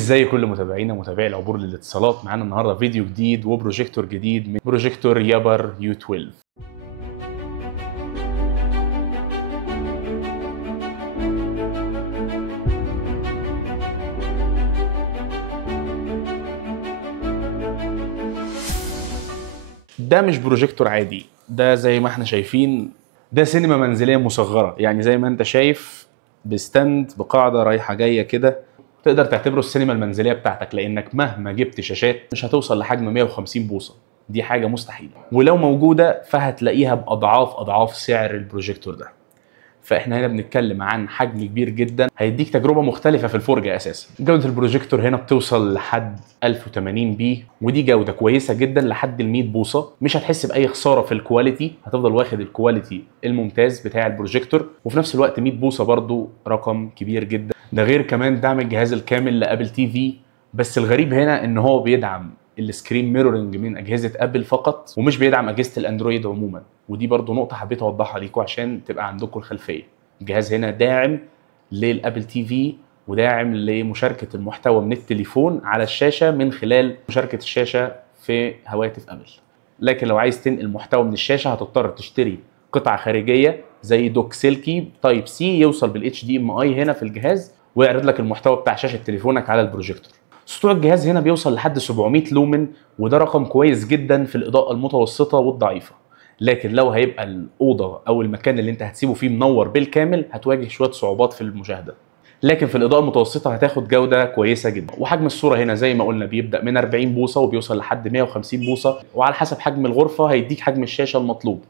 ازاي كل متابعينا متابعي العبور للاتصالات، معانا النهارده فيديو جديد وبروجيكتور جديد من بروجيكتور يابر يو 12. ده مش بروجيكتور عادي، ده زي ما احنا شايفين ده سينما منزليه مصغره، يعني زي ما انت شايف بستاند بقاعده رايحه جايه كده. تقدر تعتبره السينما المنزليه بتاعتك، لانك مهما جبت شاشات مش هتوصل لحجم 150 بوصه، دي حاجه مستحيله، ولو موجوده فهتلاقيها باضعاف اضعاف سعر البروجيكتور ده. فاحنا هنا بنتكلم عن حجم كبير جدا هيديك تجربه مختلفه في الفرجه. اساسا جوده البروجيكتور هنا بتوصل لحد 1080 بي، ودي جوده كويسه جدا لحد ال 100 بوصه. مش هتحس باي خساره في الكواليتي، هتفضل واخد الكواليتي الممتاز بتاع البروجيكتور، وفي نفس الوقت 100 بوصه برضو رقم كبير جدا. ده غير كمان دعم الجهاز الكامل لابل تي في. بس الغريب هنا ان هو بيدعم السكرين ميرورنج من اجهزه ابل فقط، ومش بيدعم اجهزه الاندرويد عموما. ودي برضو نقطه حبيت اوضحها ليكم عشان تبقى عندكم الخلفيه. الجهاز هنا داعم للابل تي في، وداعم لمشاركه المحتوى من التليفون على الشاشه من خلال مشاركه الشاشه في هواتف ابل. لكن لو عايز تنقل محتوى من الشاشه هتضطر تشتري قطعه خارجيه زي دوك سلكي تايب سي يوصل بالاتش دي ام اي هنا في الجهاز، ويعرض لك المحتوى بتاع شاشه تليفونك على البروجيكتور. سطوع الجهاز هنا بيوصل لحد 700 لومن، وده رقم كويس جدا في الاضاءه المتوسطه والضعيفه. لكن لو هيبقى الاوضه او المكان اللي انت هتسيبه فيه منور بالكامل هتواجه شويه صعوبات في المشاهده. لكن في الاضاءه المتوسطه هتاخد جوده كويسه جدا. وحجم الصوره هنا زي ما قلنا بيبدا من 40 بوصه وبيوصل لحد 150 بوصه، وعلى حسب حجم الغرفه هيديك حجم الشاشه المطلوب.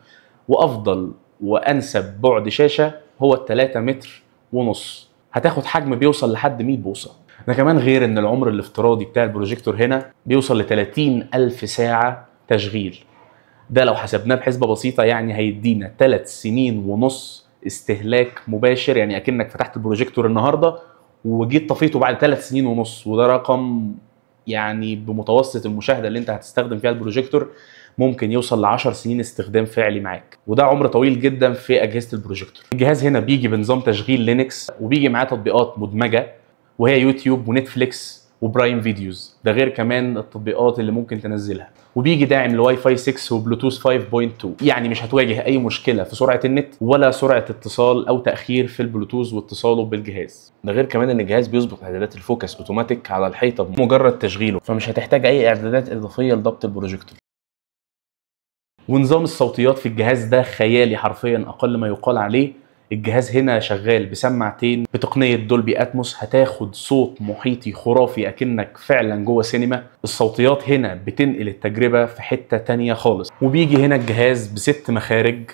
وافضل وانسب بعد شاشه هو 3 متر ونص، هتاخد حجم بيوصل لحد 100 بوصه. ده كمان غير ان العمر الافتراضي بتاع البروجيكتور هنا بيوصل ل 30,000 ساعه تشغيل. ده لو حسبناه بحسبه بسيطه يعني هيدينا 3 سنين ونص استهلاك مباشر، يعني اكنك فتحت البروجيكتور النهارده وجيت طفيته بعد 3 سنين ونص. وده رقم يعني بمتوسط المشاهده اللي انت هتستخدم فيها البروجيكتور ممكن يوصل ل 10 سنين استخدام فعلي معاك، وده عمر طويل جدا في اجهزه البروجيكتور. الجهاز هنا بيجي بنظام تشغيل لينكس، وبيجي معاه تطبيقات مدمجه وهي يوتيوب ونتفليكس وبرايم فيديوز. ده غير كمان التطبيقات اللي ممكن تنزلها. وبيجي داعم لواي فاي 6 وبلوتوث 5.2، يعني مش هتواجه اي مشكله في سرعه النت ولا سرعه اتصال او تاخير في البلوتوث واتصاله بالجهاز. ده غير كمان ان الجهاز بيظبط اعدادات الفوكس اوتوماتيك على الحيطه بمجرد تشغيله، فمش هتحتاج اي اعدادات اضافيه لضبط البروجيكتور. ونظام الصوتيات في الجهاز ده خيالي حرفيا، اقل ما يقال عليه. الجهاز هنا شغال بسماعتين بتقنية دولبي اتموس، هتاخد صوت محيطي خرافي اكنك فعلا جوه سينما. الصوتيات هنا بتنقل التجربة في حتة تانية خالص. وبيجي هنا الجهاز ب6 مخارج،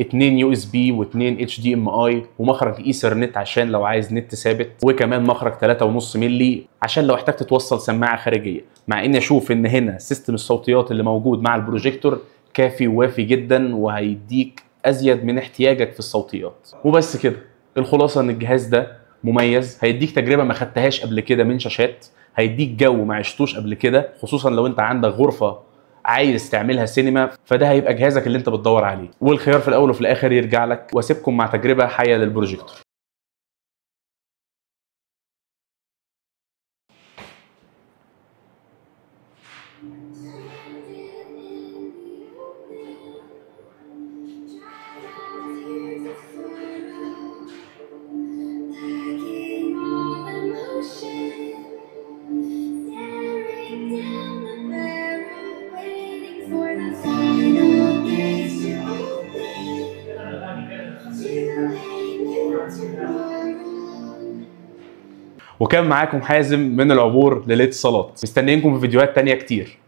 2 يو اس بي و2 اتش دي ام اي، ومخرج ايثرنت عشان لو عايز نت ثابت، وكمان مخرج 3.5 مللي عشان لو احتجت توصل سماعة خارجية. مع اني اشوف ان هنا سيستم الصوتيات اللي موجود مع البروجيكتور كافي ووافي جدا، وهيديك ازيد من احتياجك في الصوتيات. وبس كده، الخلاصه ان الجهاز ده مميز، هيديك تجربه ما خدتهاش قبل كده من شاشات، هيديك جو ما عشتوش قبل كده، خصوصا لو انت عندك غرفه عايز تعملها سينما، فده هيبقى جهازك اللي انت بتدور عليه. والخيار في الاول وفي الاخر يرجع لك، واسيبكم مع تجربه حيه للبروجيكتور. وكان معاكم حازم من العبور للاتصالات، مستنيينكم في فيديوهات تانية كتير.